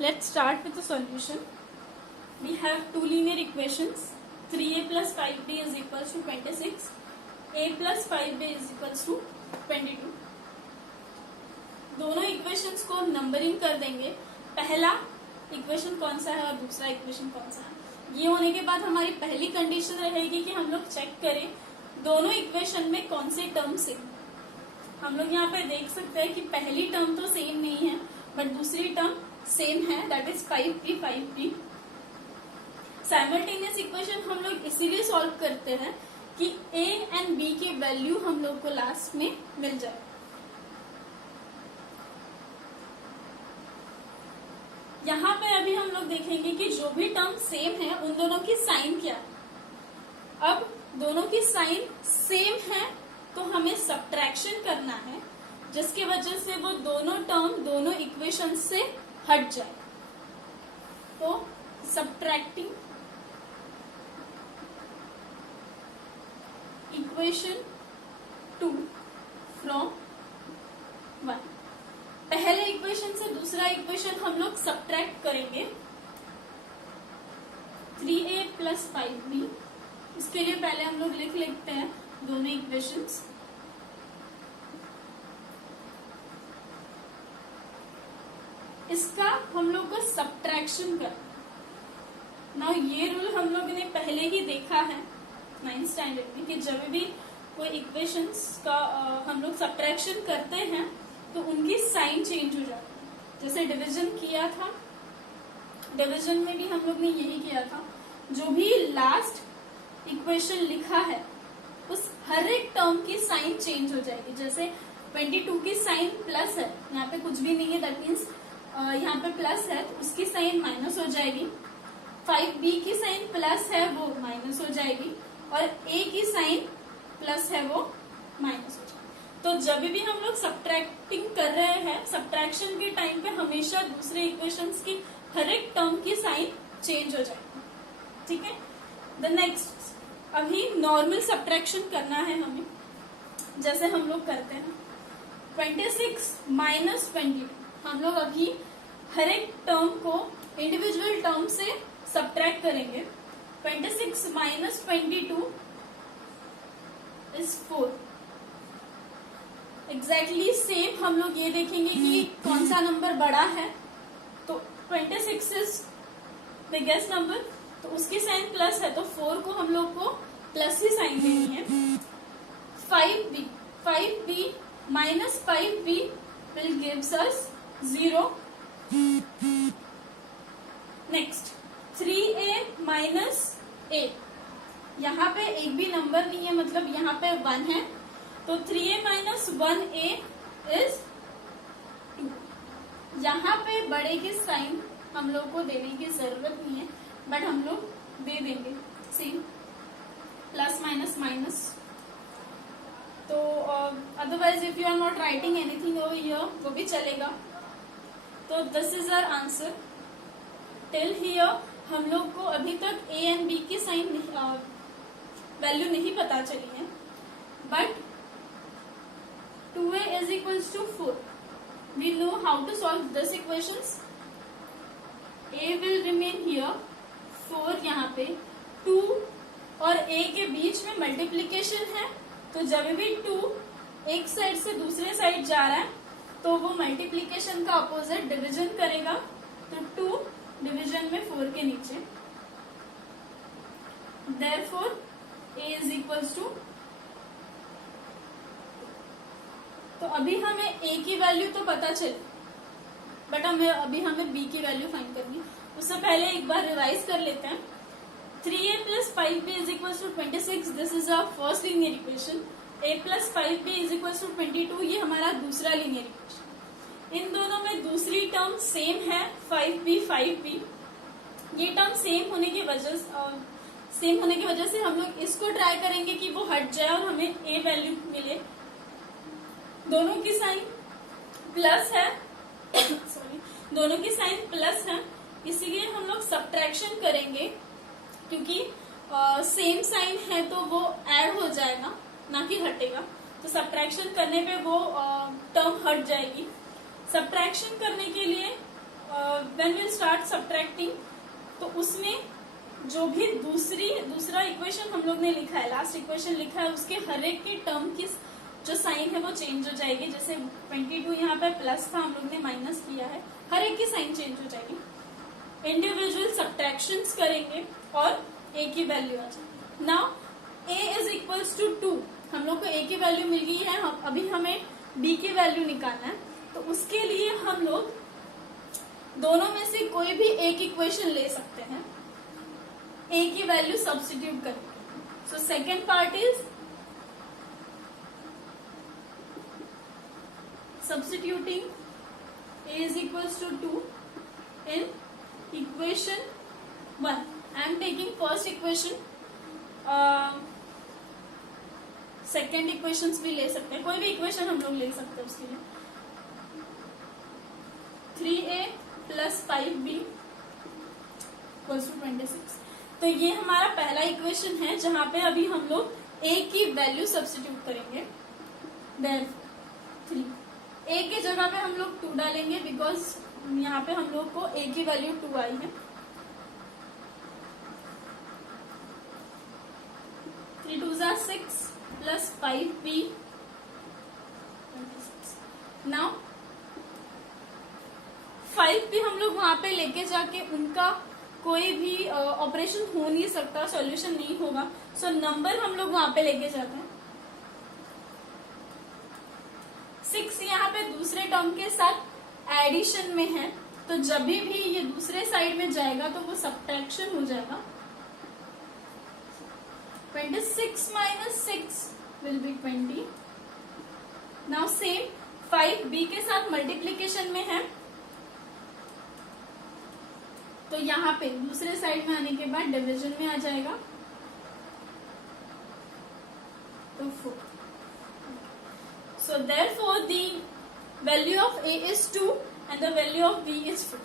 Let's start with the solution. We have two linear equations. 3a plus 5b is equals to 26. a plus 5b is equals to 22. दोनों equations को numbering कर देंगे. पहला equation कौन सा है और दूसरा इक्वेशन कौन सा है. ये होने के बाद हमारी पहली कंडीशन रहेगी कि हम लोग चेक करें दोनों इक्वेशन में कौन से टर्म सेम. हम लोग यहाँ पे देख सकते हैं कि पहली टर्म तो सेम नहीं है बट दूसरी टर्म सेम है, that is 5p. Simultaneous equation हम लोग इसीलिए सॉल्व करते हैं कि a एंड b की वैल्यू हम लोग को लास्ट में मिल जाए. यहाँ पे अभी हम लोग देखेंगे कि जो भी टर्म सेम है उन दोनों की साइन क्या है. अब दोनों की साइन सेम है तो हमें सब्ट्रैक्शन करना है जिसकी वजह से वो दोनों टर्म दोनों इक्वेशन से हट जाए. तो सब्ट्रैक्टिंग इक्वेशन 2 फ्रॉम 1. पहले इक्वेशन से दूसरा इक्वेशन हम लोग सब्ट्रैक्ट करेंगे. 3a plus 5b. इसके लिए पहले हम लोग लिख लेते हैं दोनों इक्वेशंस. इसका हम लोग को सब्ट्रैक्शन करना. ना ये रूल हम लोग ने पहले ही देखा है 9th स्टैंडर्ड में कि जब भी कोई इक्वेशंस का हम लोग सब्ट्रैक्शन करते हैं तो उनकी साइन चेंज हो जाती है. जैसे डिवीजन किया था, डिवीजन में भी हम लोग ने यही किया था. जो भी लास्ट इक्वेशन लिखा है उस हर एक टर्म की साइन चेंज हो जाएगी. जैसे 22 की साइन प्लस है, यहाँ पे कुछ भी नहीं है, दैट मीन्स यहाँ पे प्लस है तो उसकी साइन माइनस हो जाएगी. 5b की साइन प्लस है वो माइनस हो जाएगी और a की साइन प्लस है वो माइनस हो जाएगी. तो जब भी हम लोग सब्ट्रैक्टिंग कर रहे हैं, सब्ट्रैक्शन के टाइम पे हमेशा दूसरे इक्वेशंस की हर एक टर्म की साइन चेंज हो जाएगी. ठीक है. द नेक्स्ट, अभी नॉर्मल सब्ट्रैक्शन करना है हमें जैसे हम लोग करते हैं. 26 माइनस 22 हम लोग अभी हर एक टर्म को इंडिविजुअल टर्म से सब्ट्रैक्ट करेंगे. 26 माइनस 22 इज 4. एग्जैक्टली सेम हम लोग ये देखेंगे कि कौन सा नंबर बड़ा है. तो 26 इज बिगेस्ट नंबर तो उसकी साइन प्लस है तो 4 को हम लोग को प्लस ही साइन देनी है. 5b minus 5b will gives us 0. Next 3a minus a. यहाँ पे एक भी नंबर नहीं है, मतलब यहाँ पे 1 है तो 3a माइनस 1a इज 2. यहाँ पे बड़े की साइन हम लोग को देने की जरूरत नहीं है बट हम लोग दे देंगे सेम प्लस माइनस माइनस. तो otherwise if you are not writing anything over here वो भी चलेगा. तो this is our answer. Till here हम लोग को अभी तक a एंड b की साइन वैल्यू नहीं पता चली है but 2a is equals to 4. We know how to solve this equations. a will remain here, 4 यहाँ पे, 2 और a के बीच में मल्टीप्लीकेशन है तो जब भी 2 एक साइड से दूसरे साइड जा रहा है तो वो मल्टीप्लीकेशन का अपोजिट डिवीजन करेगा. तो 2 डिवीजन में 4 के नीचे. Therefore a is equals to. तो अभी हमें a की वैल्यू तो पता चली बट अभी हमें b की वैल्यू फाइंड करनी. उससे पहले एक बार रिवाइज कर लेते हैं. 3a plus 5b is equals to 26. This is our first linear equation. a plus 5b is equals to 22. ये हमारा दूसरा लीनियर इक्वेशन. इन दोनों में दूसरी टर्म सेम है 5b. ये टर्म सेम होने की वजह से हम लोग इसको ट्राई करेंगे कि वो हट जाए और हमें a वैल्यू मिले. दोनों की साइन प्लस है सॉरी दोनों की साइन प्लस है इसीलिए हम लोग सब्ट्रैक्शन करेंगे क्योंकि सेम साइन है तो वो ऐड हो जाएगा ना कि हटेगा. तो सब्ट्रैक्शन करने पे वो टर्म हट जाएगी. सब्ट्रैक्शन करने के लिए व्हेन विल स्टार्ट सब्ट्रैक्टिंग, तो उसमें जो भी दूसरा इक्वेशन हम लोग ने लिखा है, लास्ट इक्वेशन लिखा है, उसके हर एक के टर्म की जो साइन है वो चेंज हो जाएगी। जैसे 22 यहाँ पे प्लस था, हम लोग ने माइनस किया है, हर एक की साइन चेंज हो जाएगी। इंडिविजुअल सब्ट्रैक्शंस करेंगे और ए की वैल्यू आ जाएगी। Now A is equals to 2, हम लोग को ए की वैल्यू मिल गई है, अभी हमें बी की वैल्यू निकालना है। तो उसके लिए हम लोग दोनों में से कोई भी एक इक्वेशन ले सकते हैं, ए की वैल्यू सब्स्टिट्यूट करके। So second part is substituting a is equals to 2 in equation 1. I am taking first equation, second equations भी ले सकते हैं, कोई भी इक्वेशन हम लोग ले सकते हैं उसके लिए। 3a plus 5b equals to 26। तो ये हमारा पहला इक्वेशन है जहां पे अभी हम लोग a की वैल्यू सब्स्टिट्यूट करेंगे। Therefore 3 a की जगह पे हम लोग 2 डालेंगे, बिकॉज यहाँ पे हम लोग को a की वैल्यू 2 आई है। 3 2 6 प्लस 5b 26। नाउ 5 भी हम लोग वहां पे लेके जाके उनका कोई भी ऑपरेशन हो नहीं सकता, सॉल्यूशन नहीं होगा। सो नंबर हम लोग वहां पे लेके जाते हैं। 6 यहाँ पे दूसरे टर्म के साथ एडिशन में है, तो जब भी ये दूसरे साइड में जाएगा तो वो सब्ट्रैक्शन हो जाएगा। 26 minus 6 will be 20। Now same 5 B के साथ मल्टीप्लीकेशन में है, तो यहाँ पे दूसरे साइड में आने के बाद डिवीजन में आ जाएगा, तो 4। So therefore the value of a is 2 and the value of b is 4.